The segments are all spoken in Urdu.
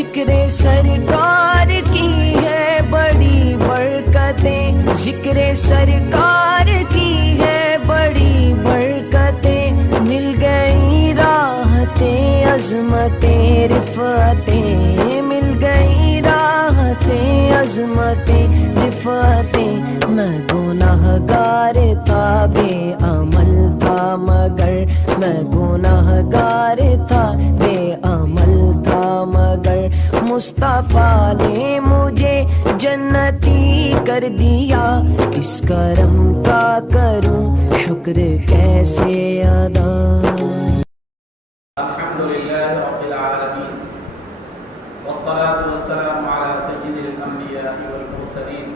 ذکر سرکار کی ہے بڑی برکتیں، ذکر سرکار کی ہے بڑی برکتیں، مل گئی راحتیں عظمتیں رفعتیں، مل گئی راحتیں عظمتیں رفعتیں۔ میں گناہ گار تھا بے عمل تھا مگر، میں گناہ گار تھا بے عمل تھا مگر، مصطفیٰ نے مجھے جنتی کر دیا، اس کرم کا کروں شکر کیسے ادا۔ الحمدللہ رب العالمین والصلاة والسلام على سید الانبیاء والمرسلین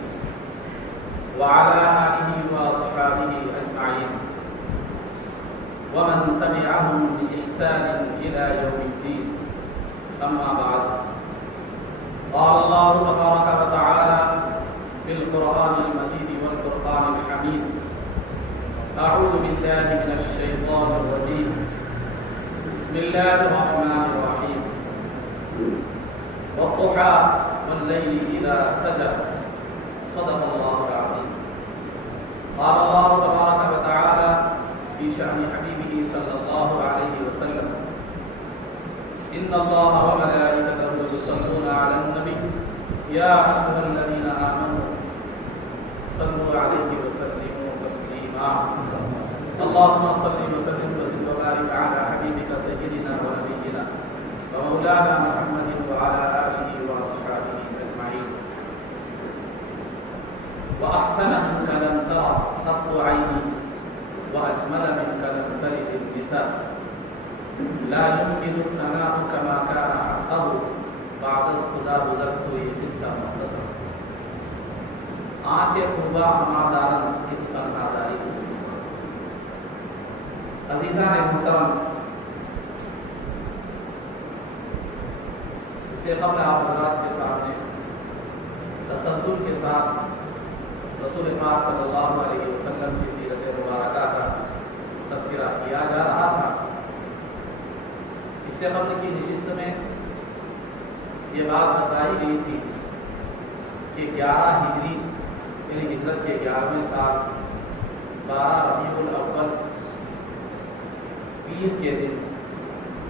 وعلى آلہ واصحابہ اجمعین ومن تبعهم بإحسان إلى يوم الدين، أما بعد، قال الله تبارك وتعالى في القرآن المجيد والفرقان الحميد، أعوذ بالله من الشيطان الرجيم، بسم الله الرحمن الرحيم، والضحى والليل إذا سجى، صدق الله العظيم۔ قال الله تبارك وتعالى في شأن حبيبه صلى الله عليه وسلم، إن الله وملائكته يصلون على النبي يا أيها الذين آمنوا صلوا عليه وسلموا تسليما، اللهم صل وسلم وزد وبارك على حبيبك سيدنا ونبينا ومولانا محمد وعلى آله وأصحابه أجمعين۔ وأحسن منك لم تر خط عيني وأجمل منك لم تلد النساء، لا يمكن الثناء كما كان حقه بعد خدا بزرگ ہوئی قصہ مختصر۔ آنچ قربا ہما دارن کی تنہا داری۔ عزیزان محترم، اس سے قبل آپ حضرات کے سامنے تسلسل کے ساتھ رسول پاک صلی اللہ علیہ وسلم کی سیرت مبارکہ کا تذکرہ کیا جا رہا تھا۔ اس سے قبل کی نشست میں یہ بات بتائی گئی تھی کہ 11 ہجری یعنی ہجرت کے 11ویں سال 12 ربیع الاول پیر کے دن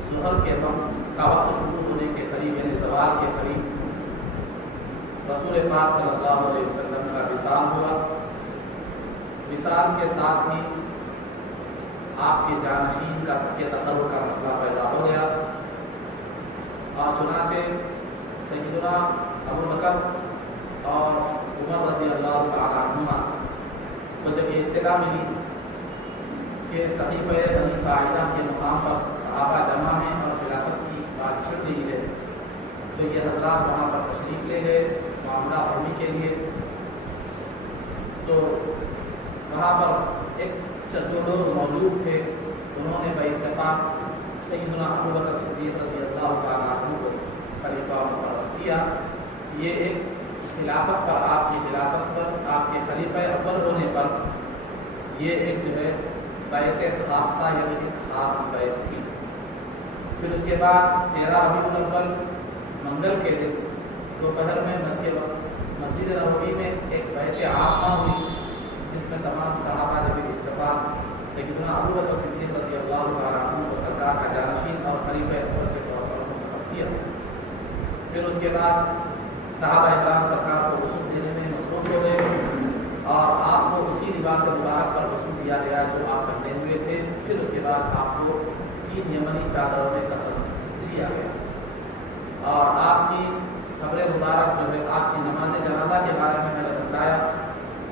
ظہر کے وقت کا وقت شروع ہونے کے قریب یعنی زوال کے قریب رسول پاک صلی اللہ علیہ وسلم کا وصال ہوا۔ وصال کے ساتھ ہی آپ کے جانشین کا تقرر کا مسئلہ پیدا ہو گیا، اور چنانچہ سیدنا ابو بکر اور عمر رضی اللہ تعالیٰ عنہما کو جب یہ اطلاع ملی کہ صحیفہ بنی ساعدہ کے مقام پر صحابہ جمع ہیں اور خلافت کی بات چھڑ رہی ہے، تو یہ حضرات وہاں پر تشریف لے گئے معاملہ پڑھنے کے لیے۔ تو وہاں پر ایک جو لوگ موجود تھے انہوں نے بے اتفاق سیدنا ابو بکر صدیق رضی اللہ تعالیٰ عنہ کو خلیفہ مقرر کیا۔ یہ ایک خلافت پر، آپ کی خلافت پر، آپ کے خلیفہ اول ہونے پر یہ ایک جو ہے بیعت خاصہ یعنی ایک خاص بیعت تھی۔ پھر اس کے بعد 13 ربیع الاول منگل کے دن دوپہر میں مسجد نبوی میں ایک بیعت عامہ ہوئی، جس میں تمام صحابہ نے بھی اتفاق سیدنا ابو بکر صدیق رضی اللہ تعالیٰ عنہ کو سرکار کا جانشین اور خلیفہ اول کے طور پر منتخب کیا۔ پھر اس کے بعد صحابہ اکرام سرکار کو غسل دینے میں مصروف ہو گئے، اور آپ کو اسی لباس مبارک پر غسل دیا گیا جو آپ پہنے ہوئے تھے۔ پھر اس کے بعد آپ کو 3 یمنی چادروں میں کفن دیا گیا، اور آپ کی خبر مبارک جو ہے آپ کی نماز جنازہ کے بارے میں نے بتایا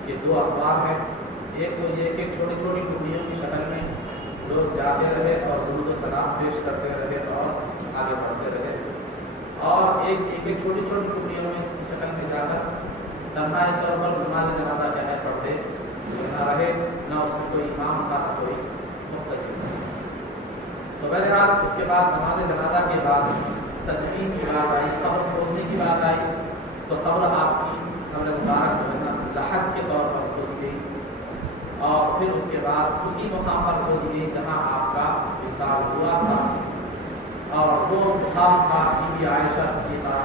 کہ 2 اخبار ہیں۔ ایک تو یہ کہ چھوٹی چھوٹی ٹکڑیوں کی شکل میں لوگ جاتے رہے اور درود و سلام پیش کرتے رہے اور آگے بڑھتے رہے، اور ایک چھوٹی چھوٹی ٹکڑیوں میں شکل میں جا کر تنہائی طور پر نماز جنازہ چاہے پڑھتے نہ رہے، نہ اس میں کوئی امام تھا نہ کوئی مختلف۔ تو بہرحال اس کے بعد نماز جنازہ کے بعد تدفین کی بات آئی، قبر کھودنے کی بات آئی، تو قبر آپ کی قبر مبارک جو ہے نا لحد کے طور پر کھود گئی، اور پھر اس کے بعد اسی مقام پر کھود گئی جہاں آپ کا وصال ہوا تھا، اور وہ مقام تھا بی بی عائشہ صدیقہ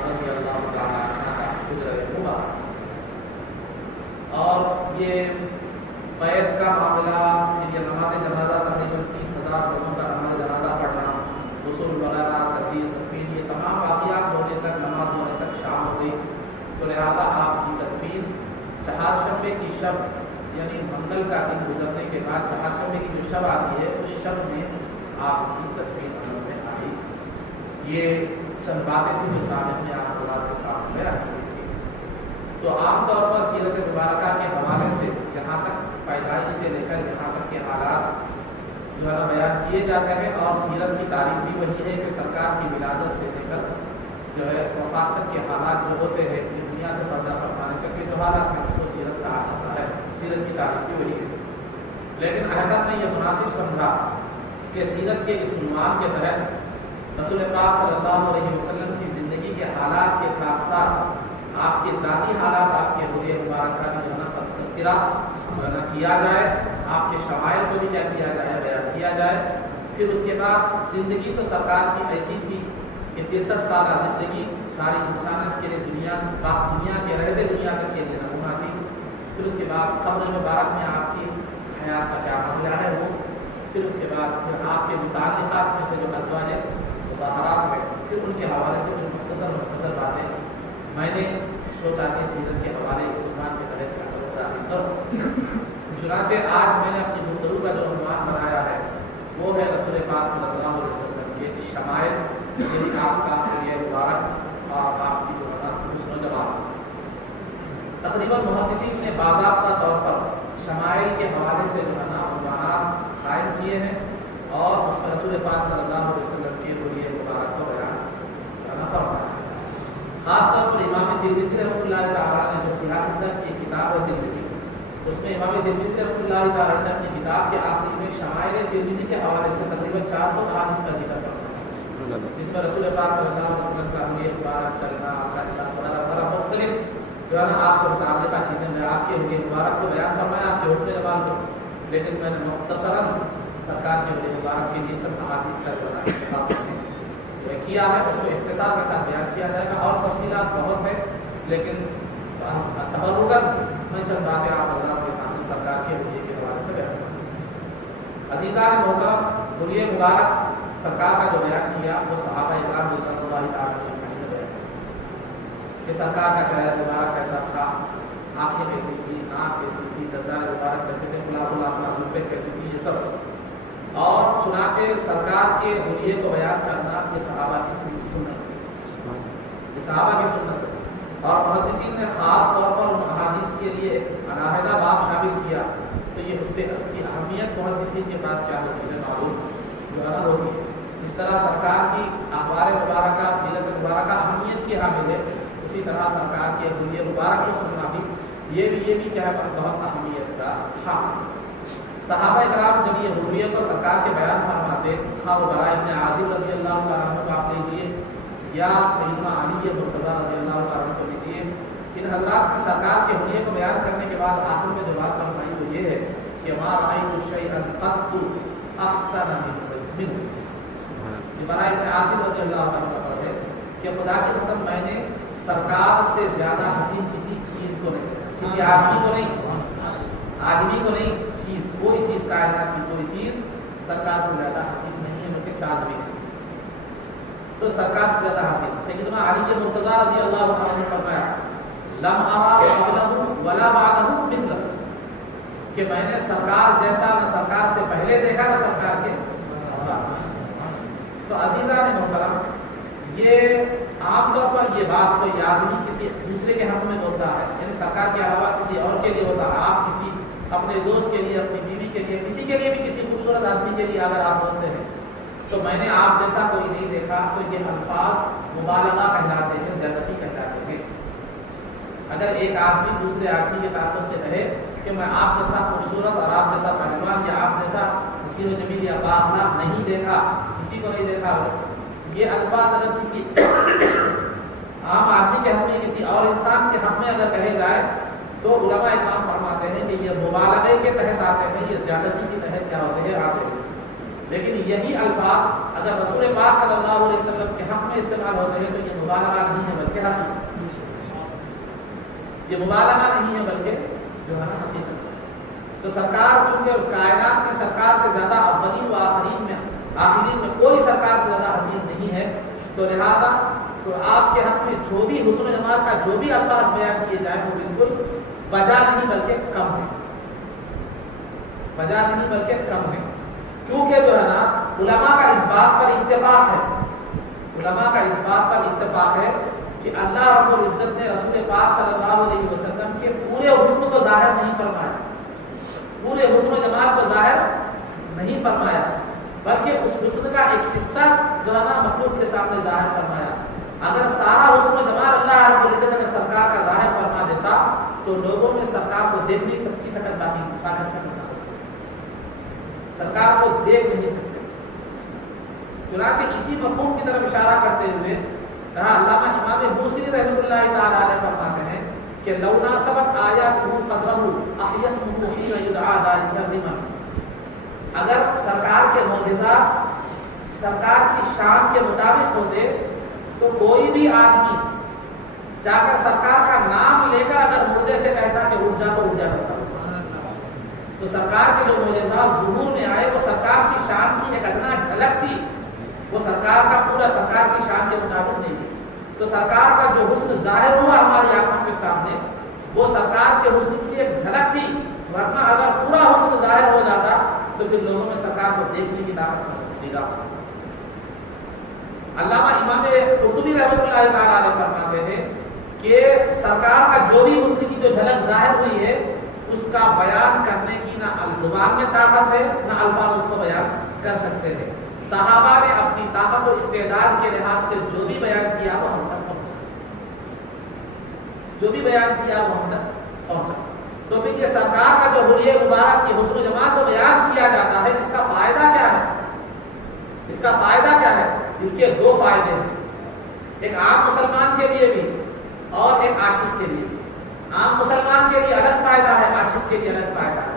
یہ بیت کا معاملہ، پھر یہ نماز جنازہ تقریباً 30,000 لوگوں کا نماز جنازہ پڑھنا، غسل وغیرہ، تدفین، یہ تمام واقعات ہونے تک، نماز ہونے تک شام ہو گئی. تو لہٰذا آپ کی تدفین چہارشنبے کی شب یعنی منگل کا دن گزرنے کے بعد چہارشنبے کی جو شب آتی ہے اس شب میں آپ کی تدفین عمل میں آئی. یہ چند باتیں تھیں جو سامنے میں آپ کے سامنے رکھی گئی تھی. تو عام طور پر سیرت مبارکہ کے حوالے سے یہاں تک پیدائش سے لے کر یہاں تک کے حالات جو ہے بیان کیے جاتے ہیں، اور سیرت کی تاریخ بھی وہی ہے کہ سرکار کی ولادت سے لے کر جو ہے وفات تک کے حالات جو ہوتے ہیں، اس دنیا سے پردہ فرمانے تک کے جو حالات ہیں اس کو سیرت کہا جاتا ہے. سیرت کی تاریخ بھی وہی ہے. لیکن حضرت نے یہ مناسب سمجھا کہ سیرت کے اس عنوان کے تحت رسول پاک صلی اللہ علیہ وسلم کی زندگی کے حالات کے ساتھ ساتھ آپ کے ذاتی حالات، آپ کے حلیہ مبارکہ کا جو ہے نا تذکرہ کیا جائے، آپ کے شمائل کو بھی کیا کیا جائے، بیان کیا جائے. پھر اس کے بعد زندگی تو سرکار کی ایسی تھی کہ 63 سالہ زندگی ساری انسانیت کے لیے دنیا کے رہتے دنیا تک کے لیے نمونہ تھی. پھر اس کے بعد قبر مبارک میں آپ کی حیات کا کیا معاملہ ہے وہ، پھر اس کے بعد پھر آپ کے متعلقات میں سے جو ازواج مطہرات ہیں، پھر ان کے حوالے سے جو مختصر باتیں میں نے سوچا کہ سیرت کے حوالے اس عنوان کے تحت کیا کروں. چنانچہ آج میں نے اپنی گفتگو کا جو عنوان بنایا ہے وہ ہے رسول پاک صلی اللہ علیہ وسلم کے شمائل، یعنی آپ کا یہ مبارک اور آپ کی جو ہے حسن و جمال. تقریباً محدثین نے باضابطہ طور پر شمائل کے حوالے سے جو ہے نا عنوانات قائم کیے ہیں اور اس پر رسول پاک صلی اللہ علیہ وسلم کے ذریعے مبارک کو بیان کرنا فرمایا ہے. خاص طور پر امام ترمذی رحمۃ اللہ تعالیٰ نے جو سیاست کی کتاب ہے ترمذی، اس میں امام ترمذی رحمۃ اللہ تعالیٰ نے اپنی کتاب کے آخر میں شمائل ترمذی کے حوالے سے تقریباً 400 احادیث کا ذکر فرمایا، جس میں رسول پاک صلی اللہ علیہ وسلم کا حلیہ مبارک، چلنا، وغیرہ مختلف جو ہے نا آپ سے متعلقہ چیزیں میں آپ کے حلیہ مبارک کو بیان فرمایا، آپ کے حسن جمال کو. لیکن میں نے مختصراً سرکار کے حلیہ مبارک کے لیے سب احادیث کا جو ہے کیا ہے، اس کو اختصار کے ساتھ بیان کیا جائے گا. اور تفصیلات بہت ہیں لیکن تبرکاً میں چند باتیں آپ حضرات کے سامنے سرکار کے حلیہ کے حوالے سے بیان کروں. عزیزان محترم، حلیہ مبارک سرکار کا جو بیان کیا وہ صحابہ اکرام رضوان اللہ تعالیٰ عنہم نے بیان کیا کہ سرکار کا چہرہ مبارک کیسا تھا، آنکھیں کیسی تھی، ناک کیسی تھی، دندان مبارک کیسے تھے، فلاں زلفیں کیسی تھی، یہ سب. اور چنانچہ سرکار کے حلیے کو بیان کرنا یہ صحابہ کی سنت ہے، یہ صحابہ کی سنت ہے. اور محدثین نے خاص طور پر ان احادیث کے لیے ایک علیحدہ باب شامل کیا، تو یہ اس کی اہمیت محدثین کے پاس کیا ہوتی ہے، معلوم جو ہے نا ہوتی ہے. اس طرح سرکار کی اخبار مبارکہ، سیرت مبارکہ اہمیت کی حامل ہے، اسی طرح سرکار کے حلیہ مبارک کو سننا بھی یہ بھی کیا ہے بہت اہمیت کا حامل. صحابہ اکرام جب یہ حلیہ کو سرکار کے بیان فرماتے، خواہ براء ابن عازب رضی اللہ تعالیٰ عنہ کو آپ لیجیے یا سیدنا علی مرتضیٰ رضی اللہ تعالیٰ عنہ کو لیجیے، ان حضرات نے سرکار کے حلیہ کو بیان کرنے کے بعد آخر میں جو بات فرمائی وہ یہ ہے کہ ما رأیت شیئا قط احسن منہ. یہ براء ابن عازب رضی اللہ تعالیٰ عنہ ہے کہ خدا کی قسم میں نے سرکار سے زیادہ حسین کسی چیز کو نہیں، کسی آدمی کو نہیں، چیز، کوئی چیز کائنات کی کوئی چیز سرکار سے زیادہ حسین نہیں ہے، بلکہ چاند بھی نہیں. تو سرکار سے زیادہ حسین سیدنا علی مرتضیٰ رضی اللہ عنہ نے فرمایا لم ارى قبلہ ولا بعدہ مثلہ، کہ میں نے سرکار جیسا نہ سرکار سے پہلے دیکھا نہ سرکار کے بعد. تو عزیزان محترم، یہ عام طور پر یہ بات کوئی آدمی کسی دوسرے کے حق میں بولتا ہے، یعنی سرکار کے علاوہ کسی اور کے لیے ہوتا ہے. آپ کسی اپنے دوست کے لیے، اپنی بیوی کے لیے، کسی کے لیے بھی، کسی خوبصورت آدمی کے لیے اگر آپ بولتے ہیں تو میں نے آپ جیسا کوئی نہیں دیکھا، تو یہ الفاظ مبالغہ کہلاتے ہیں، زیادتی کہلاتے ہیں. اگر ایک آدمی دوسرے آدمی کے تعلق سے کہے کہ میں آپ جیسا خوبصورت اور آپ جیسا پہلوان یا آپ جیسا حسین و جمیل یا بااخلاق نہیں دیکھا، کسی کو نہیں دیکھا، یہ الفاظ اگر کسی عام آدمی کے حق میں، کسی اور انسان کے حق میں اگر کہے جائے تو علماء اکرام فرماتے ہیں کہ یہ مبالغے کے تحت آتے ہیں، یہ زیادتی کے تحت کیا ہوتے ہیں، آتے ہیں. لیکن یہی الفاظ اگر رسول پاک صلی اللہ علیہ وسلم کے حق میں استعمال ہوتے ہیں تو یہ مبالغہ نہیں ہے بلکہ حق، یہ مبالغہ نہیں ہے بلکہ جو ہے نا حقیقت. تو سرکار چونکہ کائنات کی سرکار سے زیادہ اولین و آخرین میں کوئی سرکار سے زیادہ حسین نہیں ہے، تو لہذا تو آپ کے حق میں جو بھی حسن و جمال کا جو بھی الفاظ بیان کیے جائیں وہ بالکل بجا نہیں بلکہ کم ہے، بجا نہیں بلکہ کم ہے. کیونکہ جو ہے نا علماء کا اس بات پر اتفاق ہے، علماء کا اس بات پر اتفاق ہے کہ اللہ رب العزت نے رسول پاک صلی اللہ علیہ وسلم کے پورے حسن کو ظاہر نہیں فرمایا، پورے حسن و جمال کو ظاہر نہیں فرمایا، بلکہ اس حسن کا ایک حصہ جو ہے نا مخلوق کے سامنے ظاہر فرمایا. اگر سارا حسن و جمال اللہ رب العزت اگر سرکار کا ظاہر فرما دیتا تو لوگوں میں سرکار کو دیکھ نہیں سکتی سکت باقی سرکار کو دیکھ نہیں سکتے. چنانچہ اسی مفہوم کی طرف اشارہ کرتے ہوئے علامہ امام بوصیری رحمۃ اللہ تعالی علیہ فرماتے ہیں کہ لو ناسبت آیاتہ قدرہ احیسمہ حین یدعا دار سرمن، اگر سرکار کے معجزات سرکار کی شان کے مطابق ہوتے تو کوئی بھی آدمی جا کر سرکار کا نام لے کر اگر مردے سے کہتا کہ اٹھ جا تو اٹھ جاتا. تو سرکار کے جو معجزات ظہور میں آئے وہ سرکار کی شان کی ایک ادنا جھلک تھی، وہ سرکار کا پورا سرکار کی شان کے مطابق نہیں تھی. تو سرکار کا جو حسن ظاہر ہوا ہماری آنکھوں کے سامنے وہ سرکار کے حسن کی ایک جھلک تھی، ورنہ اگر پورا حسن ظاہر ہو جاتا تو پھر لوگوں میں سرکار کو دیکھنے کی طاقت پیدا ہوتی. علامہ امام قرطبی رحمۃ اللہ تعالی علیہ فرماتے ہیں کہ سرکار کا جو بھی حسن کی جو جھلک ظاہر ہوئی ہے اس کا بیان کرنے کی نہ زبان میں طاقت ہے نہ الفاظ اس کو بیان کر سکتے ہیں. صحابہ نے اپنی طاقت و استعداد کے لحاظ سے جو بھی بیان کیا وہ ہم تک پہنچا، جو بھی بیان کیا وہ ہم تک پہنچا. تو پھر یہ سرکار کا جو حلیہ مبارک کی حسن و جمال کو بیان کیا جاتا ہے، اس کا فائدہ کیا ہے؟ اس کا فائدہ کیا ہے؟ اس کے دو فائدے ہیں، ایک عام مسلمان کے لیے بھی اور ایک عاشق کے لیے بھی. عام مسلمان کے لیے الگ فائدہ ہے، عاشق کے لیے الگ فائدہ ہے.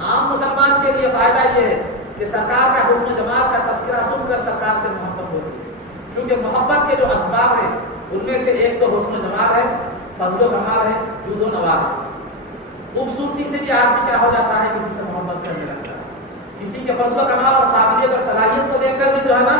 عام مسلمان کے لیے فائدہ یہ ہے کہ سرکار کا حسن و جمال کا تذکرہ سن کر سرکار سے محبت ہوتی ہے، کیونکہ محبت کے جو اسباب ہیں ان میں سے ایک تو حسن و جمال ہے، فضل و کمال ہے، جود و نوال ہے. خوبصورتی سے بھی آدمی کیا ہو جاتا ہے، کسی سے محبت کرنے لگتا ہے. کسی کے فضل و کمال اور قابلیت اور صلاحیت کو دیکھ کر بھی جو ہے نا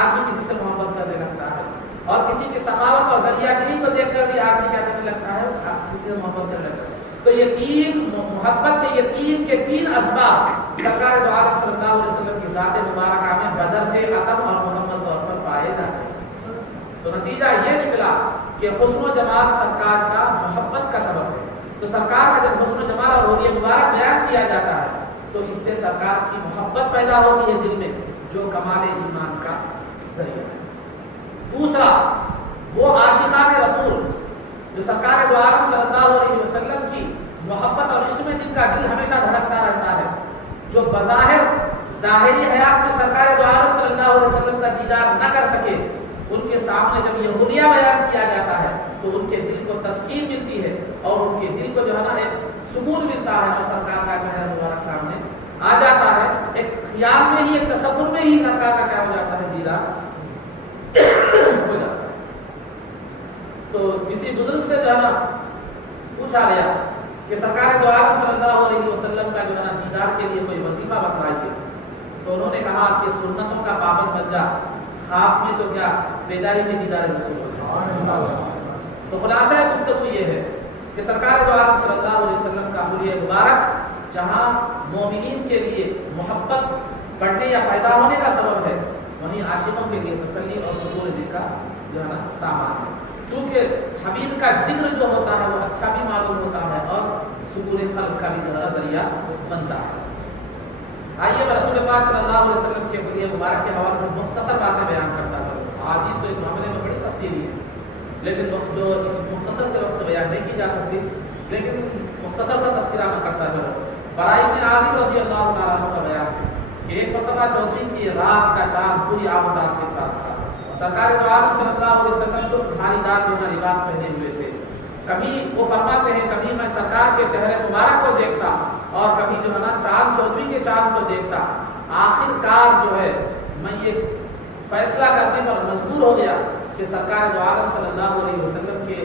آدمی کسی سے محبت کرنے لگتا ہے، اور کسی کی سخاوت اور دریادلی کو دیکھ کر بھی آدمی کیا کرنے لگتا ہے، کسی سے محبت کرنے لگتا ہے. تو یہ تین محبت کے تین اسباب سرکار دو عالم صلی اللہ علیہ وسلم کی ذات مبارکہ میں بدرجے عدم اور مکمل طور پر پائے جاتے ہیں. تو نتیجہ یہ نکلا کہ حسن و جمال سرکار کا محبت کا سبب ہے. تو سرکار کا جب حسن و جمال اور حلیہ مبارک بیان کیا جاتا ہے تو اس سے سرکار کی محبت پیدا ہوتی ہے دل میں، جو کمال ایمان کا ذریعہ ہے. دوسرا وہ عاشقان رسول جو سرکار دو عالم صلی اللہ علیہ وسلم کی محبت اور عشق میں جن کا دل ہمیشہ دھڑکتا رہتا ہے، جو بظاہر ظاہری حیات میں سرکار دو عالم صلی اللہ علیہ وسلم کا دیدار نہ کر سکے، ان کے سامنے جب یہ حلیہ بیان کیا جاتا ہے تو ان کے دل کو تسکین ملتی ہے اور ان کے دل کو جو ہے نا ایک سکون ملتا ہے، اور سرکار کا چہرہ مبارک سامنے آ جاتا ہے. ایک خیال میں ہی، ایک تصور میں ہی سرکار کا کیا ہو جاتا ہے، دیدار ہو جاتا ہے. تو کسی بزرگ سے جو ہے نا پوچھا گیا کہ سرکار دو عالم صلی اللہ علیہ وسلم کا جو ہے نا دیدار کے لیے کوئی وظیفہ بتلائیے. تو انہوں نے کہا کہ سنتوں کا پابند بن جا، خواب میں تو کیا بیداری میں دیدار رسول اللہ. تو خلاصہ گفتگو یہ ہے کہ سرکار دو عالم صلی اللہ علیہ وسلم کا حلیہ مبارک جہاں مومنین کے لیے محبت بڑھنے یا پیدا ہونے کا سبب ہے، وہیں عاشقوں کے لیے تسلی اور سکون دل کا جو ہے نا سامان ہے. کیونکہ حبیب کا ذکر جو ہوتا ہے وہ اچھا بھی معلوم ہوتا ہے اور سکون قلب کا بھی جو ہے ذریعہ بنتا ہے. آئیے میں رسول پاک صلی اللہ علیہ وسلم کے حلیہ مبارک کے حوالے سے مختصر باتیں بیان کرتا ہوں. حدیث تو اس معاملے میں بڑی تفصیلی ہے، لیکن جو اس مختصر سے وقت بیان نہیں کی جا سکتی، لیکن مختصر سا تذکرہ میں کرتا چلو. براء بن عازب رضی اللہ تعالیٰ عنہ کا بیان ہے کہ ایک مرتبہ چودھری کی رات کا چاند پوری آفتاب کے ساتھ تھا. سرکار دو عالم صلی اللہ علیہ وسلم شرط بھاری دار جو ہے لباس پہنے ہوئے تھے. کبھی وہ فرماتے ہیں کبھی میں سرکار کے چہرے مبارک کو دیکھتا اور کبھی جو ہے نا چاند چودھری کے چاند کو دیکھتا. آخر کار جو ہے میں یہ فیصلہ کرنے پر مجبور ہو گیا کہ سرکار دو عالم صلی اللہ علیہ وسلم کے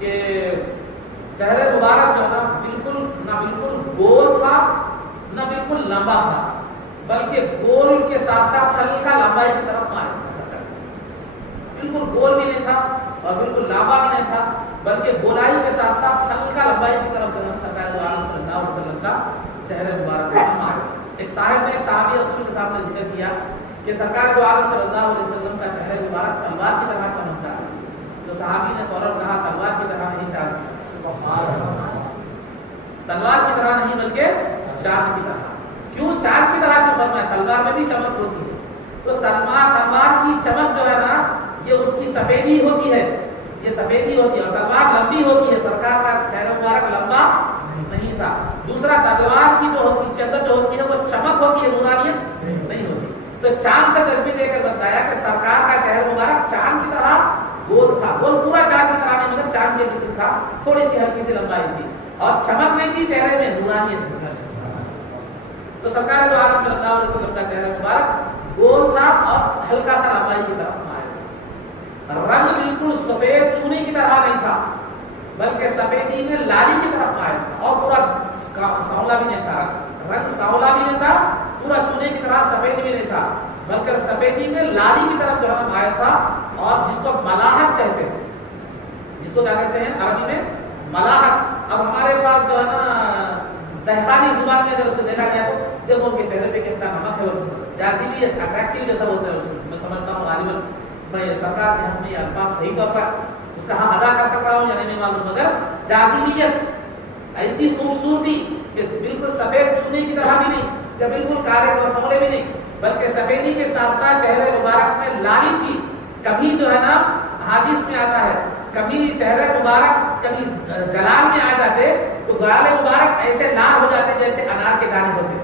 کہ چہرے مبارک جو ہے نا بالکل نہ بالکل گول تھا نہ بالکل لمبا تھا، بلکہ گول کے ساتھ ساتھ ہلکا لمبائی کی طرف مائل تھا سرکار، بالکل گول بھی نہیں تھا اور بالکل لمبا بھی نہیں تھا، بلکہ گولائی کے ساتھ ساتھ ہلکا لمبائی کی طرف جو ہے سرکار دو عالم صلی اللہ علیہ وسلم کا چہرے مبارک مائل۔ ایک صاحب نے ایک صحابی رسول کے سامنے ذکر کیا کہ سرکار دو عالم صلی اللہ علیہ وسلم کا چہرے مبارک تلوار کی طرح چمکتا ہے، تو صحابی نے فوراً کہا تلوار کی طرح نہیں، چاند کی طرح، تلوار کی طرح نہیں بلکہ چاند کی طرح۔ کیوں چاند کی طرح کیوں فرمایا؟ تلوار میں بھی چمک ہوتی ہے، تو تلوار کی چمک جو ہے نا یہ اس کی سفیدی ہوتی ہے، یہ سفیدی ہوتی ہے، اور تلوار لمبی ہوتی ہے، سرکار کا چہرہ مبارک لمبا نہیں تھا۔ دوسرا تلوار کی جو ہوتی کے اندر جو ہوتی ہے وہ چمک ہوتی ہے، نورانیت نہیں ہوتی۔ تو چاند سے تشبیہ دے کر بتایا کہ سرکار کا چہرہ مبارک چاند کی طرح گول تھا، گول پورا چاند کی طرح نہیں مگر چاند کے مثل تھا، تھوڑی سی ہلکی سی لمبائی تھی اور چمک نہیں تھی چہرے میں، نورانیت تھی۔ تو سرکار دو عالم صلی اللہ علیہ وسلم کا چہرہ مبارک گول تھا اور ہلکا سا لمبائی کی طرف مائل تھا، رنگ بالکل سفید چونے کی طرح نہیں تھا بلکہ سفیدی میں لالی کی طرف مائل تھا، اور پورا سانولا بھی نہیں تھا، رنگ سانولا بھی نہیں تھا، پورا چونے کی طرح سفید بھی نہیں تھا بلکہ سفیدی میں لالی کی طرف جو ہے مائل تھا، اور جس کو ملاحت کہتے ہیں، جس کو کیا کہتے ہیں عربی میں ملاحت۔ اب ہمارے پاس جو ہے نا دہقانی زبان میں اگر اس کو دیکھا جائے تو دیکھو ان کے چہرے پہ کتنا نمک ہے، جاذبیت اٹریکٹیو جیسا ہوتا ہے، میں سمجھتا ہوں غالباً میں سرکار کے حق میں یہ الفاظ صحیح طور پر اس کا حق ادا کر سک رہا ہوں یا نہیں معلوم، مگر جاذبیت ایسی خوبصورتی کہ بالکل سفید چونے کی طرح بھی نہیں یا بالکل کالے اور سولے بھی نہیں بلکہ سفیدی کے ساتھ ساتھ چہرے مبارک میں لالی تھی۔ کبھی جو ہے نا حدیث میں آتا ہے کبھی چہرے مبارک کبھی جلال میں آ جاتے تو گالے مبارک ایسے لال ہو جاتے جیسے انار کے دانے ہوتے،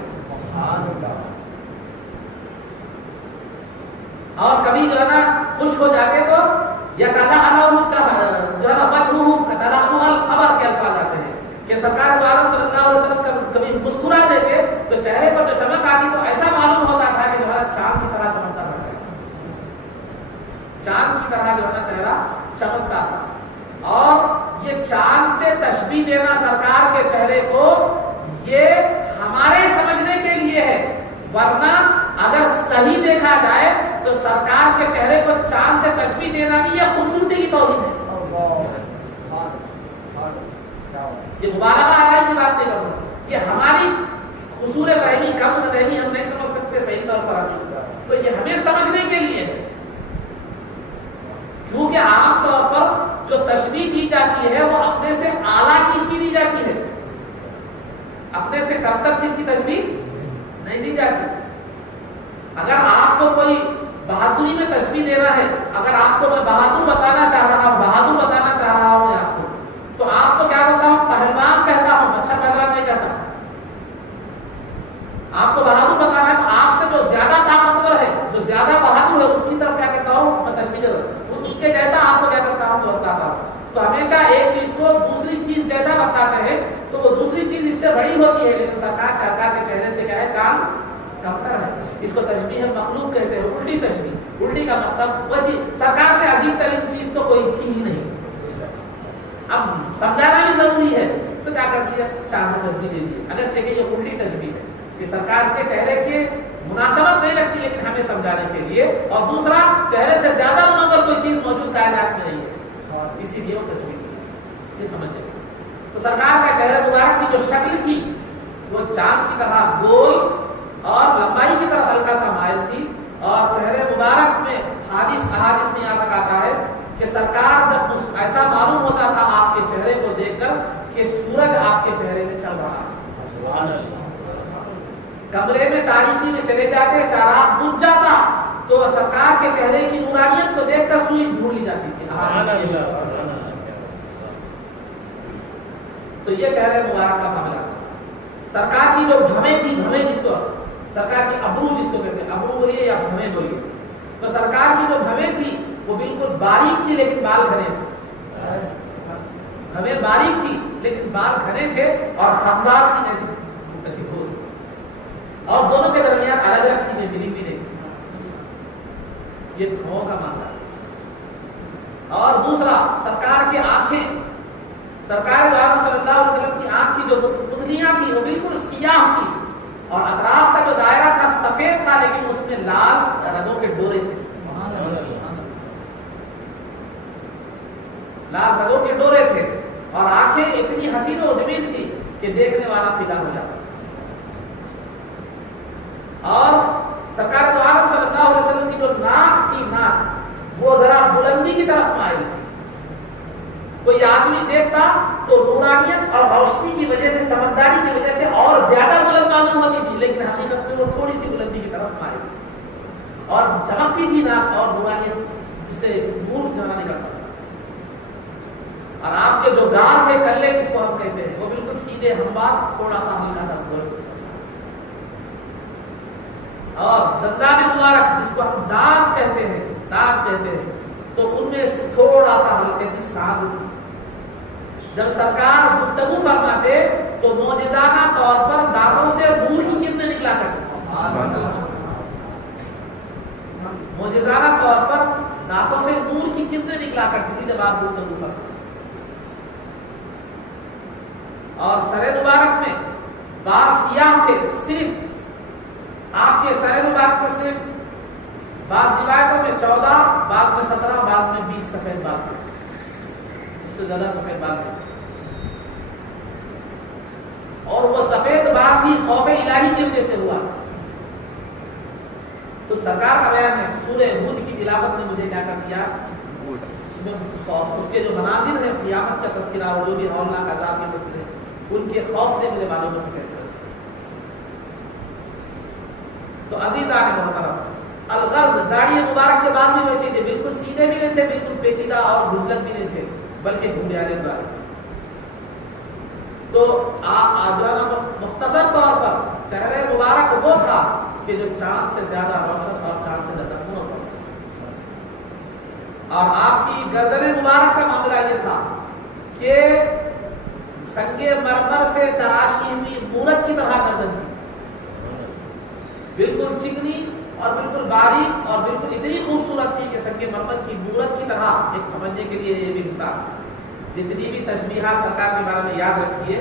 اور کبھی جو ہے نا خوش ہو جاتے تو جو ہے نا الخبر کے الفاظ آتے ہیں کہ سرکار دو عالم صلی اللہ علیہ وسلم کبھی مسکرا دیتے تو چہرے پر جو چمک آتی تو ایسا معلوم ہوتا تھا کہ جو ہے چاند کی طرح چمکتا تھا، چاند کی طرح جو ہے نا چہرہ چمکتا تھا۔ اور یہ چاند سے تشبیہ دینا سرکار کے چہرے کو یہ ہمارے سمجھنے کے لیے ہے، ورنہ اگر صحیح دیکھا جائے تو سرکار کے چہرے کو چاند سے تشبیہ دینا بھی یہ خوبصورتی کی توہین ہے۔ یہ مبالغہ آرائی کی بات نہیں کر رہا، یہ ہماری قصور فہمی کم فہمی ہم نہیں سمجھ سکتے صحیح طور پر، تو یہ ہمیں سمجھنے کے لیے ہے، کیونکہ عام طور پر جو تشبیہ دی جاتی ہے وہ اپنے سے اعلیٰ چیز کی دی جاتی ہے، اپنے سے کم تر چیز کی تشبیہ نہیں دی جاتی۔ اگر آپ کو کوئی بہادری میں تشبیہ دینا ہے، اگر آپ کو میں بہادر بتانا چاہ رہا ہوں میں آپ کو، تو آپ کو کیا بتا ہوں؟ پہلوان کہتا ہوں، اچھا پہلوان نہیں کہتا۔ آپ کو بہادر بتانا ہے تو آپ سے جو زیادہ طاقتور ہے، جو زیادہ بہادر ہے، اس کی طرف کیا کہتا ہوں؟ میں تشبیہ دیتا ہوں، اس کے جیسا آپ کو کیا کرتا ہوں؟ بتاتا ہوں۔ تو ہمیشہ ایک چیز کو دوسری چیز جیسا بتاتے ہیں تو وہ دوسری چیز اس سے بڑی ہوتی ہے، لیکن سرکار کے چہرے سے کیا ہے؟ چاند کمتر ہے۔ اس کو تشبیہ مخلوق کہتے ہیں، الٹی تشبیہ۔ الٹی کا مطلب ویسی سرکار سے عظیم ترین چیز تو کوئی تھی ہی نہیں۔ اب سمجھانا بھی ضروری ہے تو کیا کر دیا؟ چاند سے تشبیہ دے دی، اگرچہ کہ یہ الٹی تشبیہ ہے کہ سرکار کے چہرے کی مناسبت نہیں رکھتی لیکن ہمیں سمجھانے کے لیے، اور دوسرا چہرے سے زیادہ منور کوئی چیز موجود کائنات میں نہیں ہے، اسی لیے وہ تشبیہ کی، یہ سمجھے۔ تو سرکار کا چہرہ مبارک کی جو شکل تھی وہ چاند کی طرح گول اور لمبائی کی طرف ہلکا سا مائل تھی، اور چہرے مبارک میں احادیث میں یہاں تک آتا ہے کہ سرکار جب ایسا معلوم ہوتا تھا آپ کے چہرے کو دیکھ کر کہ سورج آپ کے چہرے میں چل رہا ہے، کمرے میں تاریکی میں چلے جاتے، چراغ بجھ جاتا تو سرکار کے چہرے کی نورانیت کو دیکھ کر سوئی ڈھونڈ لی جاتی تھی۔ تو یہ چہرے مبارک کا معاملہ تھا۔ سرکار کی جو بھویں تھی، بھویں جس کو سرکار کی ابرو جس کو کہتے ہیں، ابرو بولیے یا بھویں بولیے، تو سرکار کی جو بھویں تھی وہ بالکل باریک تھی لیکن بال گھنے تھے، بھویں باریک تھی لیکن بال گھنے تھے اور خمدار تھی ایسی گھور، اور دونوں کے درمیان الگ الگ چیزیں ملی بھی نہیں تھی۔ یہ بھووں کا معاملہ۔ اور دوسرا سرکار کی آنکھیں سرکار دو عالم صلی اللہ علیہ وسلم کی آنکھ کی جو پتلیاں تھی وہ بالکل سیاہ تھی اور اطراف کا جو دائرہ تھا سفید تھا لیکن اس میں لال رگوں کے ڈورے تھے، لال رگوں کے ڈورے تھے اور آنکھیں اتنی حسین و جمیل تھی کہ دیکھنے والا فدا ہو جاتا۔ اور سرکار دو عالم صلی اللہ علیہ وسلم کی جو ناک تھی، ناک وہ ذرا بلندی کی طرف مائل تھی، کوئی آدمی دیکھتا تو نورانیت اور روشنی کی وجہ سے، چمکداری کی وجہ سے اور زیادہ بلند معلوم ہوتی تھی، لیکن حقیقت میں وہ تھوڑی سی بلندی کی طرف مائل تھی اور چمکتی تھی ناک اور نورانیت سے نور جانا نکلتا تھا۔ اور آپ کے جو گال تھے، کلے جس کو ہم کہتے ہیں، وہ بالکل سیدھے ہموار، تھوڑا سا ہلکا سا گول، اور دندان مبارک جس کو ہم دانت کہتے ہیں، دانت کہتے ہیں، تو ان میں تھوڑا سا ہلکے سی سانپ تھی۔ جب سرکار گفتگو فرماتے تو معجزانہ طور پر دانتوں سے نور کی کرنیں نکلا کرتی، معجزانہ طور پر دانتوں سے نور کی کرنیں نکلا کرتی تھی جب آپ گفتگو فرماتے۔ اور سر مبارک میں بال سیاہ تھے، صرف آپ کے سر مبارک میں صرف بعض روایتوں میں 14، بعض میں 17، بعض میں 20 سفید بال تھے، اس سے زیادہ سفید بال تھے۔ اور وہ سفید بال بھی خوف الہی کی وجہ سے ہوا۔ تو سرکار کا بیان ہے، سورہ ہود کی تلاوت نے مجھے کیا کر دیا، اس کے جو مناظر ہیں قیامت کا تذکرہ اور جو بھی ہولناک عذاب کے تذکرے، ان کے خوف نے مجھے بالوں میں سفید کر دیا۔ تو عزیزان محترم، الغرض داڑھی مبارک کے بال بھی ویسے تھے، بالکل سیدھے بھی نہیں تھے، بالکل پیچیدہ اور گھجلک بھی نہیں تھے، بلکہ گھنڈیالے بال۔ تو جو ہے نا مختصر طور پر چہرے مبارک وہ تھا کہ جو چاند سے زیادہ روشن اور چاند سے زیادہ نور تھا۔ اور آپ کی گردن مبارک کا معاملہ یہ تھا کہ سنگ مرمر سے تراشی ہوئی مورت کی طرح گردن تھی، بالکل چکنی اور بالکل باریک اور بالکل اتنی خوبصورت تھی کہ سنگ مرمر کی مورت کی طرح۔ ایک سمجھنے کے لیے یہ بھی مثال، جتنی بھی تشبیہات سرکار کے بارے میں یاد رکھیے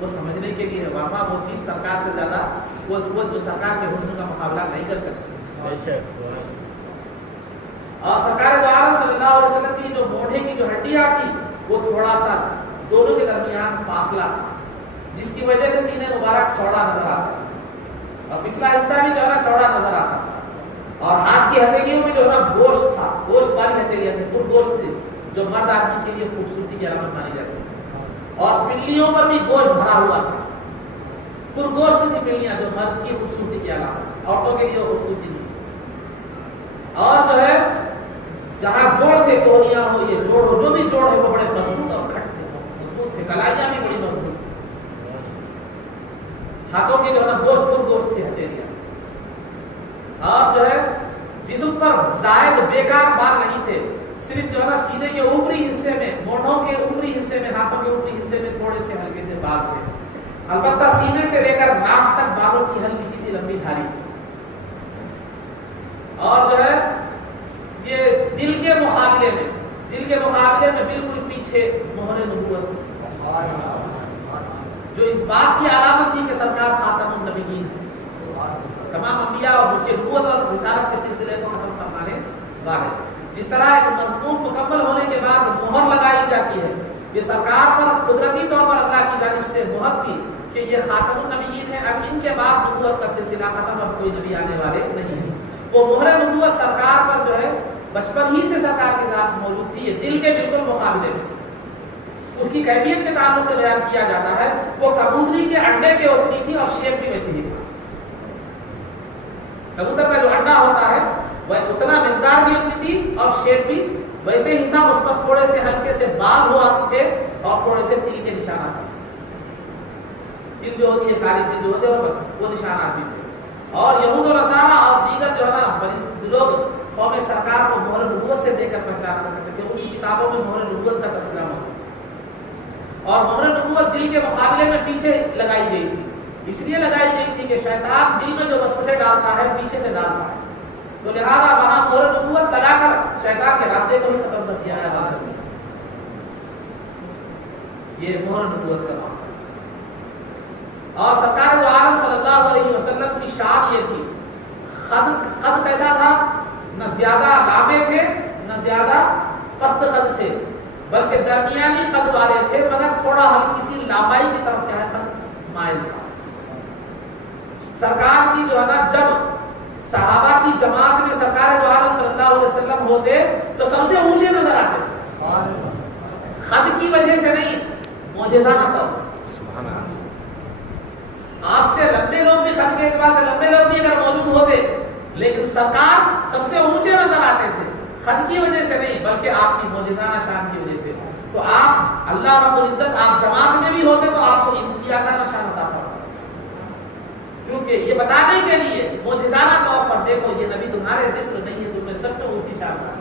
وہ سمجھنے کے لیے، ورنہ وہ چیز سرکار سے زیادہ وہ جو سرکار کے حسن کا مقابلہ نہیں کر سکتی۔ اور سرکار دو عالم صلی اللہ علیہ وسلم کی جو موڑھے کی جو ہڈیاں تھی وہ تھوڑا سا دونوں کے درمیان فاصلہ تھا، جس کی وجہ سے سینے مبارک چوڑا نظر آتا تھا اور پچھلا حصہ بھی جو ہے نا چوڑا نظر آتا تھا۔ اور ہاتھ کی ہتھیلیوں میں جو ہے نا گوشت تھا، گوشت والی ہتھیلیاں تھیں، پر گوشت تھے، جو مرد آدمی کے لیے خوبصورتی کی علامت مانی جاتی ہے۔ اور پنڈلیوں پر بھی گوشت بھرا ہوا تھا، پر گوشت تھی پنڈلیاں، جو مرد کی خوبصورتی کی علامت، عورتوں کے لیے وہ خوبصورتی تھی۔ اور جو ہے جہاں جوڑ تھے، کوہنیاں ہو، یہ جوڑ ہو، جو بھی جوڑ ہے وہ بڑے مضبوط اور کھٹ تھے، مضبوط تھے، کلائیاں بھی بڑی مضبوط تھی، ہاتھوں کے جو ہے نا گوشت پر گوشت تھی ہتھیلیاں۔ اور جو ہے جسم پر زائد بیکار بال نہیں تھے، صرف جو ہے نا سینے کے اوپری حصے میں، مونڈوں کے اوپری حصے میں، ہاتھوں کے اوپری حصے میں تھوڑے سے ہلکے سے بال تھے۔ البتہ سینے سے لے کر ناک تک بالوں کی ہلکی سی لمبی دھاری تھی۔ اور جو ہے یہ دل کے مقابلے میں بالکل پیچھے مہر نبوت، جو اس بات کی علامت تھی کہ سرکار خاتم النبیین ہے، تمام انبیاء اور ان کے نبوت اور رسالت کے سلسلے کو ختم فرمانے والے۔ جس طرح ایک مضمون مکمل ہونے کے بعد مہر لگائی جاتی ہے، یہ سرکار پر قدرتی طور پر اللہ کی جانب سے مہر تھی کہ یہ خاتم النبیین ہے، اب ان کے بعد نبوت کا سلسلہ ختم، اب کوئی نبی آنے والے نہیں ہیں۔ وہ مہر نبوت سرکار پر جو ہے بچپن ہی سے سرکار کی ذات موجود تھی، یہ دل کے بالکل مقابلے میں تھی۔ اس کی کیفیت کے تعلق سے بیان کیا جاتا ہے، وہ کبوتری کے انڈے کے اتنی تھی اور شیپ بھی ویسے ہی تھا۔ کبوتر کا جو انڈا ہوتا ہے وہ اتنا مقدار بھی اتنی تھی اور شیپ بھی ویسے ہی تھا، اس پر تھوڑے سے ہلکے سے بال ہوا تھے اور تھوڑے سے تیل کے نشانات تھے، تل جو ہوتی ہے کالی تل جو ہوتے ہیں وہ نشانات بھی تھے۔ اور یہود و نصارہ اور دیگر جو ہے نا لوگ قوم سرکار کو مہر نبوت سے دے کر پہچان کرتے تھے، ان کی کتابوں میں مہر نبوت کا تذکرہ موجود، اور مہر نبوت دل کے مقابلے میں پیچھے لگائی گئی تھی، اس لیے لگائی گئی تھی کہ شیطان دل میں جو وسوسے ڈالتا ہے پیچھے سے ڈالتا ہے، تو لہذا وہاں مہر نبوت لگا کر شیطان کے راستے کو ہی ختم کر دیا ہے۔ یہ مہر نبوت کا معاملہ. اور سرکار دو عالم صلی اللہ علیہ وسلم کی شان یہ تھی، قد کیسا تھا؟ نہ زیادہ لامے تھے نہ زیادہ پست قد تھے، بلکہ درمیانی قد والے تھے، مگر تھوڑا ہلکی سی لامائی کی طرف کیا ہے قد مائل تھا. سرکار کی جو ہے نا جب صحابہ کی جماعت میں سرکار دو عالم صلی اللہ علیہ وسلم ہوتے تو سب سے اونچے نظر آتے، قد کی وجہ سے نہیں، معجزانہ طور. آپ سے لمبے لوگ بھی قد کے اعتبار سے لمبے لوگ بھی اگر موجود ہوتے، لیکن سرکار سب سے اونچے نظر آتے تھے، قد کی وجہ سے نہیں بلکہ آپ کی معجزانہ شان کی وجہ سے. تو آپ اللہ رب العزت آپ جماعت میں بھی ہوتے تو آپ کو امتیازانہ شان عطا فرماتا، کیونکہ یہ بتانے کے لیے معجزانہ طور پر دیکھو یہ نبی تمہارے مثل نہیں ہے، تم میں سب سے اونچی شان ہے.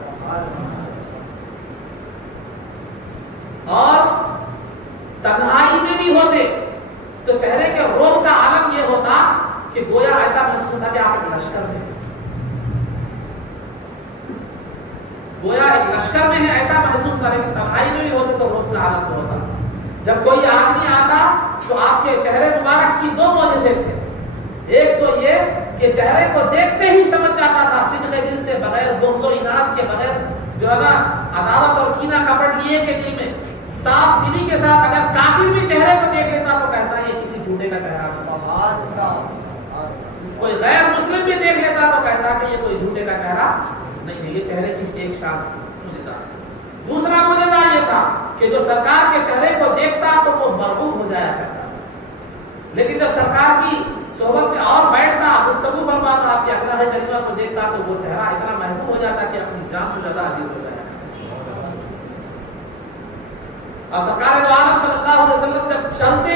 اور تنہائی میں بھی ہوتے تو چہرے کے روب کا عالم یہ ہوتا کہ گویا ایسا محسوس ہوتا کہ آپ ایک لشکر میں ہیں، گویا ایک لشکر میں ہے ایسا محسوس ہوتا. لیکن تنہائی میں بھی ہوتے تو روب کا عالم ہوتا. جب کوئی آدمی آتا تو آپ کے چہرے مبارک کی دو معجزے تھے. ایک تو یہ کہ چہرے کو دیکھتے ہی سمجھ جاتا تھا صدق دل سے، بغیر بغض و اناد کے، بغیر جو ہے نا عداوت اور کینہ کپٹ لیے کے دل میں صاف دلی کے ساتھ اگر کافر بھی چہرے کو دیکھ لیتا تو کہتا یہ کسی جھوٹے کا چہرہ ہے. کوئی غیر مسلم بھی دیکھ لیتا تو کہتا کہ یہ کوئی جھوٹے کا چہرہ نہیں ہے، یہ چہرے کی ایک شان معجزہ. دوسرا معجزہ یہ تھا کہ جو سرکار کے چہرے کو دیکھتا تو وہ مرغوب ہو جایا کرتا، لیکن جب سرکار کی صحبت میں اور بیٹھتا، گفتگو فرماتا، آپ کی اخلاق کریمہ کو دیکھتا تو وہ چہرہ اتنا محبوب ہو جاتا کہ اپنی جان سے زیادہ عزیز ہو جاتا. اور سرکار دو عالم صلی اللہ علیہ وسلم جب چلتے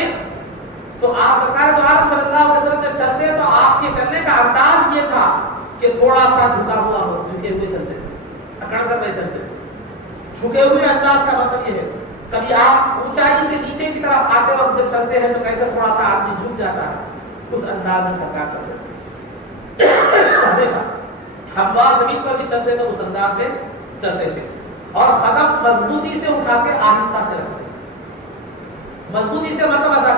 تو آپ سرکار دو عالم صلی اللہ علیہ وسلم جب چلتے تو آپ کے چلنے کا انداز یہ تھا کہ تھوڑا سا جھکا ہوا ہو، جھکے ہوئے چلتے، اکڑ کر نہیں چلتے. جھکے ہوئے انداز کا مطلب یہ ہے کبھی آپ اونچائی سے نیچے کی طرف آتے وقت جب چلتے ہیں تو کیسے تھوڑا سا آدمی جھک جاتا ہے، اس انداز میں سرکار چلتے ہمیشہ. ہموار زمین پر بھی چلتے تو اس انداز میں چلتے تھے. اور قدم مضبوطی سے اٹھاتے، آہستہ سے رکھتے. مضبوطی سے مطلب ایسا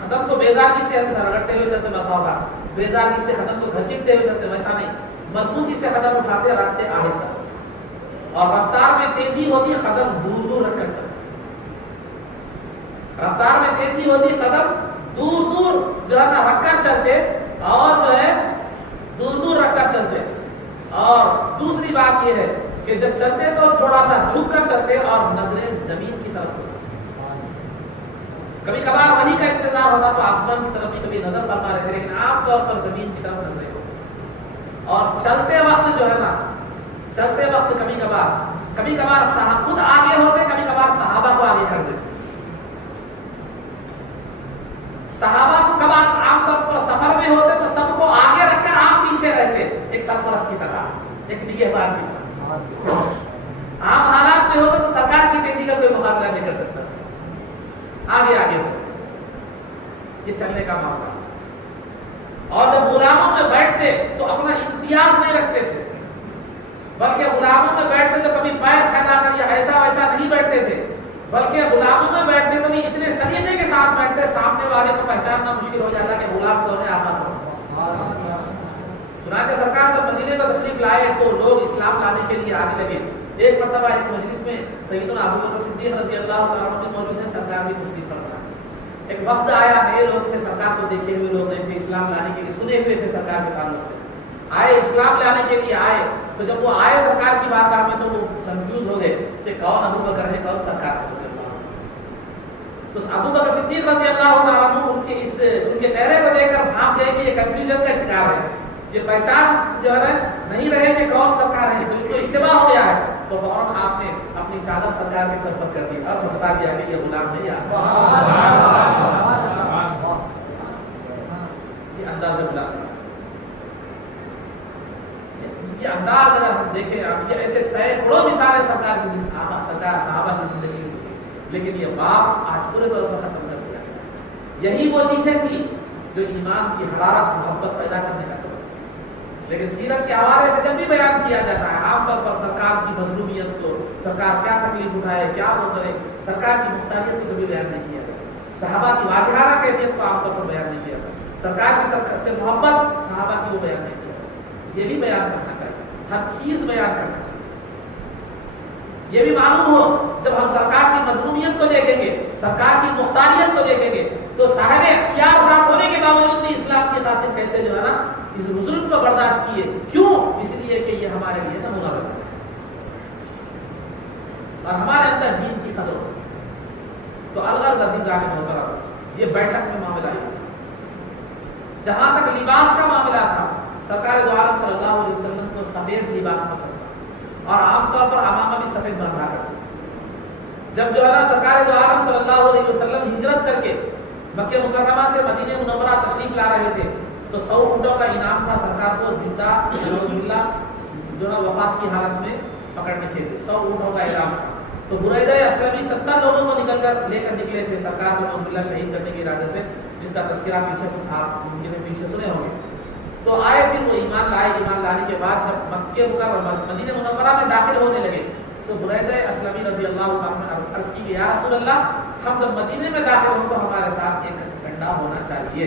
قدم کو بیزاری سے رگڑتے ہوئے چلتے بسا ہوگا، بیزاری سے قدم کو گھسیٹتے ہوئے چلتے ویسا نہیں، مضبوطی سے قدم اٹھاتے رکھتے آہستہ سے. اور رفتار میں تیزی ہوتی، قدم دور دور رکھ کر چلتے. رفتار میں تیزی ہوتی، قدم دور دور جو ہے نا رکھ کر چلتے، اور جو ہے دور دور رکھ کر چلتے. اور دوسری بات یہ ہے کہ جب چلتے تو تھوڑا سا جھک کر چلتے اور نظریں زمین کی طرف ہوتی. کبھی کبھار وہی کا انتظار ہوتا تو آسمان کی طرف بھی کبھی نظر فرما رہے تھے، لیکن عام طور پر زمین کی طرف نظریں ہوتی. اور چلتے وقت جو ہے نا، چلتے وقت کبھی کبھار خود آگے ہوتے، کبھی کبھار صحابہ کو آگے کر دیتے. صحابہ کو کب عام طور پر سفر میں ہوتے تو سب کو آگے رکھ کر آپ پیچھے رہتے، ایک سرپرست کی طرح، ایک نگہبان کی طرح. عام حالات میں ہوتا تو سرکار کی تیزی کا کوئی مقابلہ نہیں کر سکتا، آگے ہو. یہ چلنے کا معاملہ. اور جب غلاموں میں بیٹھتے تو اپنا امتیاز نہیں رکھتے تھے، بلکہ غلاموں میں بیٹھتے تو کبھی پیر پھیلا کر یا ایسا ویسا نہیں بیٹھتے تھے، بلکہ غلاموں میں بیٹھتے تو بھی اتنے سلیقے کے ساتھ بیٹھتے سامنے والے کو پہچاننا مشکل ہو جاتا کہ غلام کون ہے، آقا کون ہے. چنانچہ سرکار جب مدینے کو تشریف لائے تو لوگ اسلام لانے کے لیے آنے لگے. ایک مرتبہ ایک مجلس میں سیدنا ابو بکر صدیق رضی اللہ تعالیٰ عنہ موجود ہیں، سرکار بھی تشریف فرما. ایک وفد آیا، نئے لوگ تھے، سرکار کو دیکھے ہوئے لوگ نہیں تھے، اسلام لانے کے لیے سنے ہوئے تھے سرکار کے تعلق سے، آئے اسلام لانے کے لیے آئے. تو جب وہ آئے سرکار کی بارگاہ میں تو وہ کنفیوز ہو گئے کہ کون ابو بکر ہے کون سرکار ہے. تو ابو بکر صدیق رضی اللہ تعالیٰ عنہ ان کے چہرے کو دیکھ کر بھاگ گئے کہ یہ کنفیوژن کا شکار ہے، یہ پہچان جو ہے نہیں رہے کہ کون سرکار ہے، تو ان کو اشتباہ ہو گیا ہے. تو فوراً آپ نے اپنی چادر سرکار کے سر پر کر دی اور بتا دیا کہ یہ غلام نہیں ہے. یہ انداز غلام، یہ انداز اگر ہم دیکھیں آپ، یہ ایسے سینکڑوں مثالیں سرکار کی صحابہ کی زندگی میں، لیکن یہ باب آج پورے طور پر ختم کر دیا. یہی وہ چیزیں تھیں جو ایمان کی حرارت محبت پیدا کرنے کا سبب. لیکن سیرت کے حوالے سے جب بھی بیان کیا جاتا ہے عام طور پر سرکار کی مظلومیت کو، سرکار کیا تکلیف اٹھائے، کیا وہ کرے، سرکار کی مختاریت کو کبھی بیان نہیں کیا گیا، صحابہ کی واجحانہ کیفیت کو عام طور پر بیان نہیں کیا گیا، سرکار کی سے محبت صحابہ کی وہ بیان نہیں کیا گیا۔ یہ بھی بیان کرنا چاہیے، ہر چیز بیان کرنا چاہیے۔ یہ بھی معلوم ہو جب ہم سرکار کی مظلومیت کو دیکھیں گے، سرکار کی مختاریت کو دیکھیں گے، تو صاحب اختیار ذات ہونے کے باوجود بھی اسلام کی خاطر کیسے جو ہے نا اس ظلم کو برداشت کیے۔ کیوں؟ اس لیے کہ یہ ہمارے لیے نمونہ بنا ہے اور ہمارے اندر دین کی قدر ہو۔ تو الغرض عزیزان محترم، یہ بیٹھک میں معاملہ ہے۔ جہاں تک لباس کا معاملہ تھا، سرکار دو عالم صلی اللہ علیہ وسلم کو سفید لباس پسند تھا اور عام طور پر عوام بھی سفید باندھا کرتے۔ جب جو ہے نا سرکار دو عالم صلی اللہ علیہ وسلم ہجرت کر کے مکہ مکرمہ سے مدینہ منورہ تشریف لا رہے تھے تو 100 اونٹوں کا انعام تھا سرکار کو زندہ نعوذ باللہ جو نا وفات کی حالت میں پکڑنے کے لیے 100 اونٹوں کا انعام تھا۔ تو بریدہ اسلمی 70 لوگوں کو لے کر نکلے تھے سرکار کو نعوذ باللہ شہید کرنے کے ارادے سے، جس کا تذکرہ پیچھے آپ ممکن ہے پیچھے سنے ہوں گے۔ تو آئے پھر وہ ایمان لائے، ایمان لانے کے بعد جب مکہ مکرمہ مدینہ منورہ میں داخل ہونے لگے تو بریدہ اسلمی رضی اللہ عنہ نے عرض کی کہ یا رسول اللہ، ہم جب مدینے میں داخل ہوں تو ہمارے ساتھ ایک جھنڈا ہونا چاہیے۔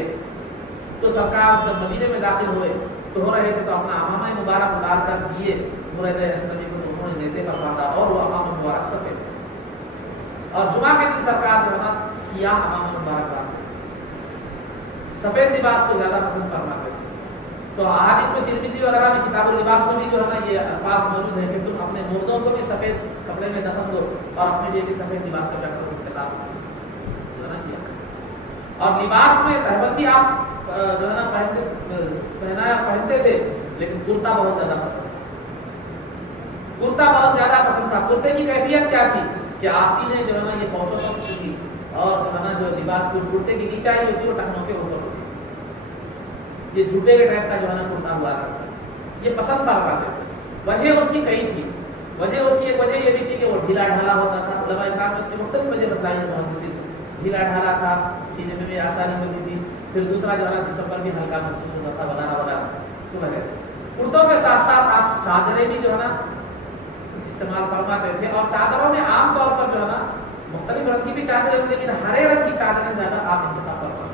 تو سرکار جب مدینے میں داخل ہوئے تو ہو رہے تھے تو اپنا امامہ مبارک اتار کر دیے بریدہ اسلمی کو، انہوں نے نیزے پر باندھا اور وہ امامہ مبارک سفید تھے۔ اور جمعہ کے دن سرکار جو ہے نا سیاہ امامہ مبارک باندھتے، سفید لباس کو زیادہ پسند فرماتے تھے۔ تو احادیث میں ترمذی وغیرہ میں کتاب اللباس میں بھی جو ہے نا یہ الفاظ موجود ہے کہ تم اپنے مردوں کو بھی سفید کپڑے میں دفن دو اور اپنے لیے بھی سفید لباس کا انتخاب جو ہے نا کیا۔ اور لباس میں تہبندی آپ جو ہے نا پہنتے تھے، لیکن کرتا بہت زیادہ پسند تھا، کرتا بہت زیادہ پسند تھا۔ کرتے کی کیفیت کیا تھی کہ آستینیں جو ہے نا یہ پہنچوں تک تھی اور جو ہے نا جو لباس کرتے کی نیچائی ہوتی وہ ٹخنوں کے اوپر ہوتی، یہ جھوٹے کے ٹائپ کا جو ہے نا کرتا ہوا کرتا، یہ پسند فرماتے تھے۔ وجہ اس کی کئی تھی، وجہ اس کی ایک وجہ یہ بھی تھی کہ وہ ڈھیلا ڈھالا ہوتا تھا، علماء کرام نے اس کی مختلف وجہ بتائی ہے محدثین، ڈھیلا ڈھالا تھا، سینے میں بھی آسانی ہوتی تھی، پھر دوسرا جو ہے نا جسم پر بھی ہلکا محسوس ہوتا تھا وغیرہ وغیرہ۔ تو وجہ کرتوں کے ساتھ ساتھ آپ چادریں بھی جو ہے نا استعمال فرماتے تھے، اور چادروں میں عام طور پر جو ہے نا مختلف رنگ کی بھی چادریں ہوتی، لیکن ہرے رنگ کی چادریں زیادہ آپ انتخاب فرماتے،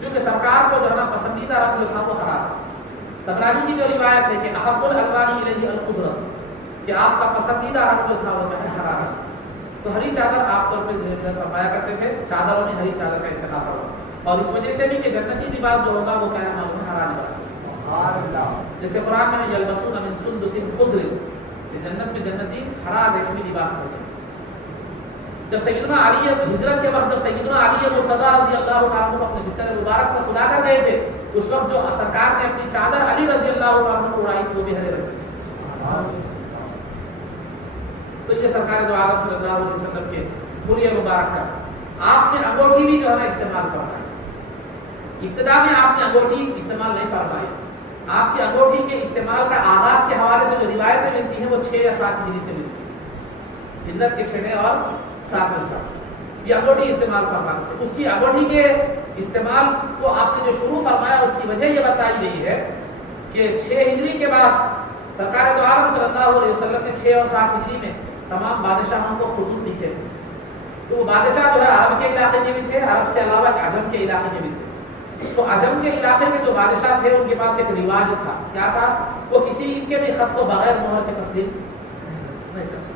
کیونکہ سرکار کو جو ہے نا پسندیدہ رنگ جو تھا وہ ہرا تھا۔ طبرانی کی جو روایت ہے کہ احب الالوان الیہ الخضر، کہ آپ کا پسندیدہ رنگ جو تھا وہ جو ہے ہرا رنگ، تو ہری چادر آپ طور پہ فرمایا کرتے تھے، چادروں میں ہری چادر کا انتخاب کرو، اور اس وجہ سے بھی کہ جنتی لباس جو ہوگا وہ کیا ہے معلوم ہے، ہرا لباس، جیسے قرآن میں یلبسون من سندس خضر، کہ جنت میں جنتی ہرا ریشمی لباس ہوتے ہیں۔ جب سیدنا علی ہجرت کے وقت جب سیدنا علی مرتضیٰ رضی اللہ تعالیٰ عنہ اپنے بستر مبارک پر سلا کر گئے تھے، اس وقت جو سرکار نے اپنی چادر علی رضی اللہ تعالیٰ عنہ کو اڑائی وہ بھی ہرے رنگ کی۔ تو یہ سرکار دو عالم صلی اللہ علیہ وسلم کے ملیہ مبارک کا آپ نے انگوٹھی بھی جو ہے نا استعمال فرمائی۔ ابتدا میں آپ نے انگوٹھی استعمال نہیں فرمائی، آپ کی انگوٹھی کے استعمال کا آغاز کے حوالے سے جو روایتیں ملتی ہیں وہ 6 یا 7 ہجری سے ملتی ہیں، ہجرت کے 6 اور 7 یہ انگوٹھی استعمال فرماتے تھے۔ اس کی انگوٹھی کے استعمال کو آپ نے جو شروع فرمایا اس کی وجہ یہ بتائی گئی ہے کہ 6 ہجری کے بعد سرکار دو عالم صلی اللہ علیہ وسلم نے 6 اور 7 ہجری میں تمام بادشاہوں کو خطوط لکھے تھے، تو وہ بادشاہ جو ہے عرب کے علاقے کے بھی تھے، عرب سے علاوہ عجم کے علاقے کے بھی تھے۔ تو عجم کے علاقے کے جو بادشاہ تھے ان کے پاس ایک رواج تھا، کیا تھا؟ وہ کسی کے بھی خط کو بغیر مہر کے تسلیم نہیں کرتے،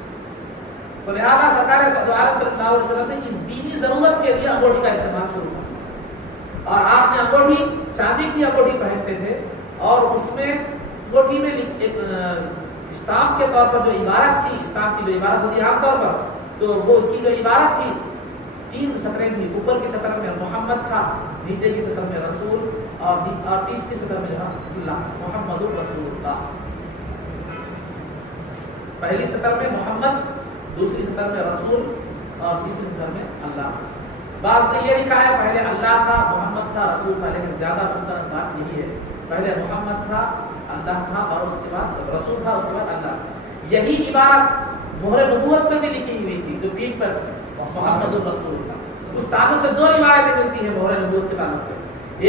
تو لہٰذا سرکار دو عالم صلی اللہ علیہ وسلم نے اس دینی ضرورت کے لیے انگوٹھی کا استعمال شروع کیا، اور آپ نے انگوٹھی چاندی کی انگوٹھی پہنتے تھے، اور اس میں انگوٹھی میں ایک اسٹامپ کے طور پر جو عبارت تھی، اسٹامپ کی جو عبارت ہوتی ہے عام طور پر، تو وہ اس کی جو عبارت تھی 3 سطریں تھی، اوپر کی سطر میں محمد تھا، نیچے کی سطر میں رسول، اور تیسری سطر میں اللہ، محمد الرسول اللہ۔ پہلی سطر میں محمد، دوسری سطر میں رسول، اور تیسری سطر میں اللہ۔ بعض نے یہ لکھا ہے پہلے اللہ تھا، محمد تھا، رسول تھا، لیکن زیادہ مستند بات یہی ہے پہلے محمد تھا، اللہ تھا، اور اس کے بعد رسول تھا، اس کے بعد اللہ۔ یہی عبارت مہر نبوت پر بھی لکھی ہوئی تھی جو پیٹ پر تھی، محمد الرسول اللہ۔ اس تعلق سے 2 روایتیں ملتی ہیں مہر نبوت کے تعلق سے،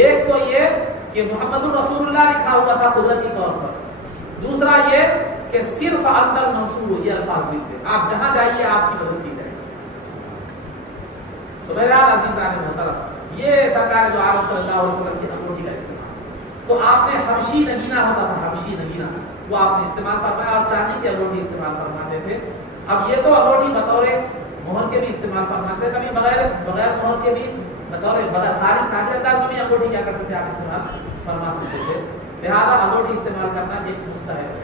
ایک تو یہ کہ محمد الرسول اللہ لکھا ہوا تھا قدرتی طور پر، دوسرا یہ کہ صرف انت المنصور، یہ الفاظ بھی تھے، آپ جہاں جائیے آپ کی مدد کی جائے۔ تو بہرحال عزیزان محترم، یہ سرکار جو عالم صلی اللہ علیہ وسلم کی انگوٹھی کا استعمال، تو آپ نے حبشی نگینہ ہوتا تھا، حبشی نگینہ وہ آپ نے استعمال فرمایا، اور چاندی کی انگوٹھی استعمال فرماتے تھے۔ اب یہ تو انگوٹھی بطور مہر کے بھی استعمال فرماتے تھے، کبھی بغیر مہر کے بھی بطور خالی سادے انداز میں بھی انگوٹھی کیا کرتے تھے، آپ استعمال فرما سکتے تھے۔ لہذا انگوٹھی استعمال کرنا ایک مستحب ہے۔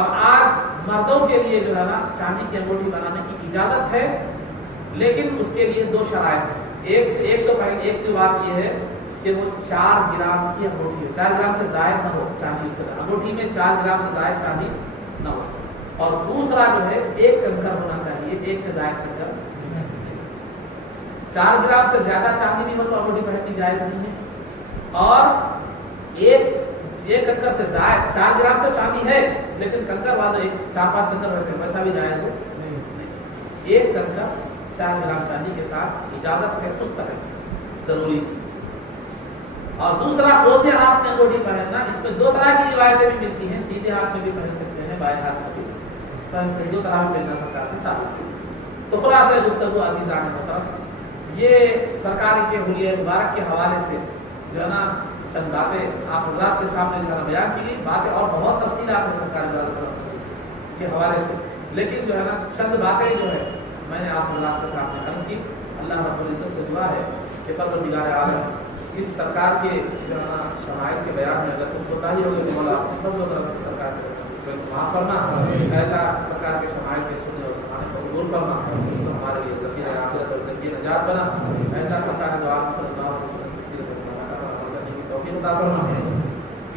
اب آج مردوں کے لیے جو ہے نا چاندی کی انگوٹھی بنانے کی اجازت ہے، لیکن اس کے لیے دو شرائط ہیں۔ ایک تو پہلے ایک تو بات یہ ہے کہ وہ 4 گرام کی انگوٹھی ہو، 4 گرام سے زائد نہ ہو چاندی، اس کے انگوٹھی میں 4 گرام سے زائد چاندی نہ ہو، اور دوسرا جو ہے 1 کنکر ہونا چاہیے، 1 سے زائد کنکر۔ 4 گرام سے زیادہ چاندی نہیں ہو تو انگوٹھی پہننی جائز نہیں ہے، اور ایک کنکر سے زائد 4 گرام تو چاندی ہے لیکن کنکر والے 4-5 کنکر رہتے ہیں، ویسا بھی جائز ہے نہیں۔ 1 کنکر 4 گرام چاندی کے ساتھ اجازت ہے، مستحب ضروری۔ اور دوسرا اوسے ہاتھ میں انگوٹھی پہننا، اس میں 2 طرح کی روایتیں بھی ملتی ہیں، سیدھے ہاتھ میں بھی پہن سکتے ہیں، بائیں ہاتھ میں بھی پہن سکتے ہیں، 2 طرح بھی پہننا سرکار سے ثابت ہے۔ تو خلاصہ گفتگو عزیزان محترم، یہ سرکار کے حلیہ مبارک کے حوالے سے جو ہے نا چند باتیں آپ حضرات کے سامنے جو ہے بیان کی گئی، باتیں اور بہت تفصیلات ہیں سرکار کے حوالے سے، لیکن جو ہے نا چند باتیں جو ہے میں نے آپ حضرات کے سامنے عرض کی۔ اللہ رب العزت سے دعا ہے کہ پروردگار عالم اس سرکار کے جو ہے نا شمائل کے بیان میں اگر کچھ کوتاہی ہوگی تو مولا اپنے فضل و کرم سے سرکار کو معاف فرما، اللہ سرکار کے شمائل کے سننے اور سنانے کو قبول فرما، اس کو ہمارے لیے ذخیرہ آخرت اور ذریعہ نجات بنا، اللہ سرکار دو عالم صلی اللہ علیہ وسلم کی سیرت پر عمل کرنے کی توفیق عطا فرما،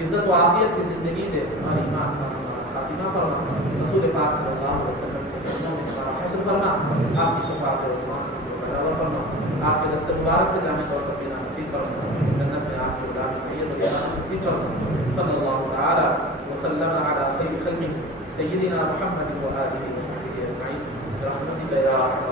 عزت و عافیت کی زندگی دے، ہماری ایمان کا خاتمہ فرما، رسول پاک صلی اللہ علیہ وسلم کے قدموں میں ہمارا حشر فرما، آپ کی شفاعت اور رضوان سے برابر فرما، آپ کے دست مبارک سے جامع کوثر پینا نصیب فرما، جنت میں آپ کی اولاد طیب نصیب فرما۔ صلی اللہ تعالی وسلم علی خیر خلقہ سیدنا محمد و آلہ وصحبہ اجمعین برحمتک یا ارحم